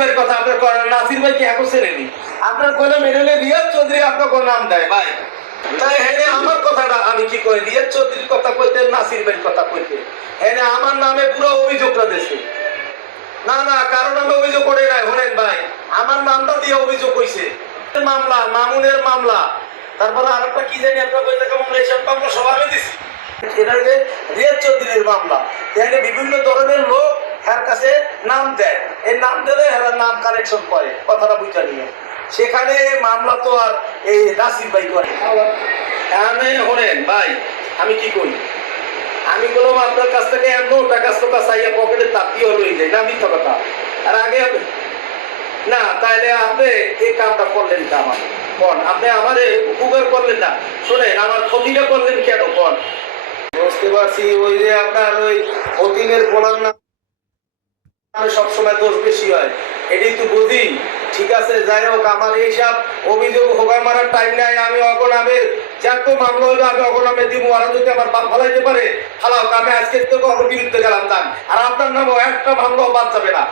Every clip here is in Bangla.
ভাইয়ের কথা আপনার করেন নাসির ভাই কি এখন ছেড়েনি আপনার কইলে মেডেলে রিয়াজ চৌধুরী আপনাকে নাম দেয়, ভাই। তাই হেনে আমার কথাটা আমি কি কই রিয়াজ চৌধুরীর কথা কইতে, নাসির ভাইয়ের কথা কইতে। হেনে আমার নামে পুরো অভিযোগটা দেশে না না কারণ আমি অভিযোগ করে নাই হলেন ভাই, আমার নামটা দিয়ে অভিযোগ হইছে। মামলা, মামুনের মামলা। তারপরে আরেকটা কি জানি আপনার কইতে কেমন এইসব মামলা সব আমি দিছি। এটা হলে রিয়াজ চৌধুরীর মামলা। এখানে বিভিন্ন ধরনের লোক কাছে নাম দেয়। এই নাম দিলে নাম কালেকশন করে কথাটা বুঝা নিয়ে। সেখানে মামলা তো আর এই ভাই করে। আমি হলেন, ভাই, আমি কি করি? আমি বললাম, আপনার কাছ থেকে এমন টাকা চাইয়া পকেটে তাপ দিয়ে লই যাই না, মিথ্যা কথা। আর আগে না, তাইলে আপনি এই কামটা করলেন আমার কোন? আপনি আমারে উপকার করলেন না। শোনেন, আমার ক্ষতিটা করলেন কেন? কোন? বুঝতে পারছি, ওই যে আপনার ওই অতীনের পোলার না সবসময় দোষ বেশি হয়। এটাই তো বুঝি। ঠিক আছে, যাই হোক, আমার এইসব অভিযোগ হোকার মারার টাইম নাই, আমি অগনামের যাক মামলা হইল আমি অগনামে দিব, আর যদি আমার বাপ ফালাইতে পারে, ফালাও আমি আজকে তো অগর বিরুদ্ধে গেলাম দান আর আপনার নামও একটা মামলাও বাদ যাবে না।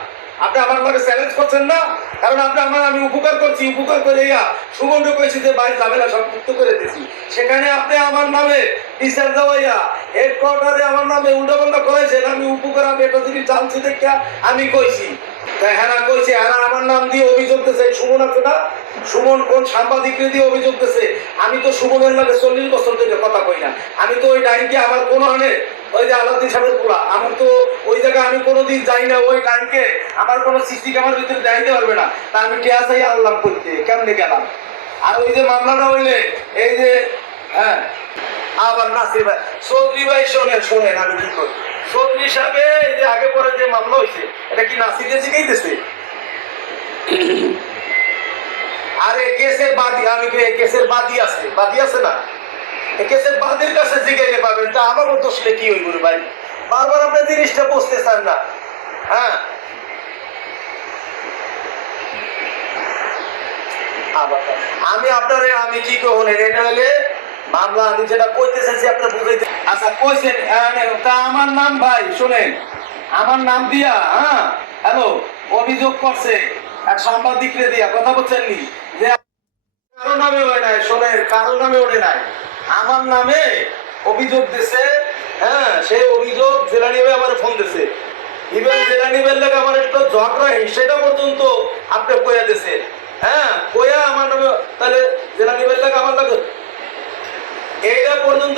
আপনি আমার নামে চ্যালেঞ্জ করছেন না, কারণ আপনি আমার, আমি উপকার করছি, উপকার করে ইয়া সুগন্ধ করেছি যে বাইরে ঝামেলা সব মুক্ত করে দিয়েছি। সেখানে আপনি আমার নামে টিচার দেওয়াইয়া হেডকোয়ার্টারে আমার নামে উল্টাপাল্টা করেছেন, আমি উপকার, আমি এটা যদি জানছি দেখা আমি কইছি। তাই হ্যাঁ কইছে হ্যাঁ আমার নাম দিয়ে অভিযোগ দিয়েছে সুমন আছে না? সুমন কোন সাংবাদিক দিয়ে অভিযোগ দিয়েছে? আমি তো সুমনের নামে চল্লিশ বছর ধরে কথা কই না। আমি তো ওই ডাইনকে আমার কোনো আনে ওই যে আলাদিন সাহেবের পোলা আমার তো ওই জায়গায় আমি কোনোদিন যাই না, ওই ডাইনকে আমার কোনো সিসি ক্যামেরার ভিতরে যাইতে পারবে না। তা আমি টিয়া চাই আনলাম করতে কেমনে গেলাম? আর ওই যে মামলাটা হইলে, এই যে হ্যাঁ। আবার নাসির ভাই চৌধুরী ভাই শোনেন শোনেন আমি কি করি। চৌধুরী সাহেবে এই যে আগে পরে যে মামলা হয়েছে এটা কি নাসিরে জিগাইতেছে আরে কেসের বাদী, আমি কেসের বাদী আছে? বাদী আছে না? কেসের বাদীর কাছে জিগাইলে পাবেন তা আমারও কি ভাই? বারবার আপনি জিনিসটা চান না। হ্যাঁ? আমি আপনার আমি কি কহলেন এটা হলে মামলা আমি যেটা কইতে চাইছি আপনার বুঝাইতে আচ্ছা কইছেন হ্যাঁ, তা আমার নাম ভাই শুনেন। আমার নাম দিয়া হ্যাঁ? হ্যালো অভিযোগ করছে এক সাংবাদিক রে দিয়া কথা বলছেন নি যে কারও নামে ওঠে নাই শোনেন কারও নামে ওঠে নাই। আমার নামে অভিযোগ দিছে হ্যাঁ সেই অভিযোগ জেলা আমার ফোন দিছে। ইভেন আমার একটা ঝগড়া পর্যন্ত আপনি কইয়া দিছে। হ্যাঁ কইয়া আমার নামে, তাহলে আমার এইটা পর্যন্ত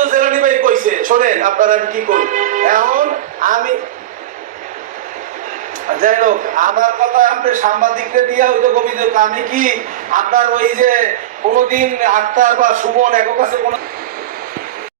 কইছে। শোনেন, আপনারা আমি কি করি এখন আমি যাই হোক, আমার কথা আপনি সাংবাদিকদের দিয়ে অভিযোগ। আমি কি আপনার ওই যে কোনোদিন আক্তার বা সুমন একক কাছে কোনো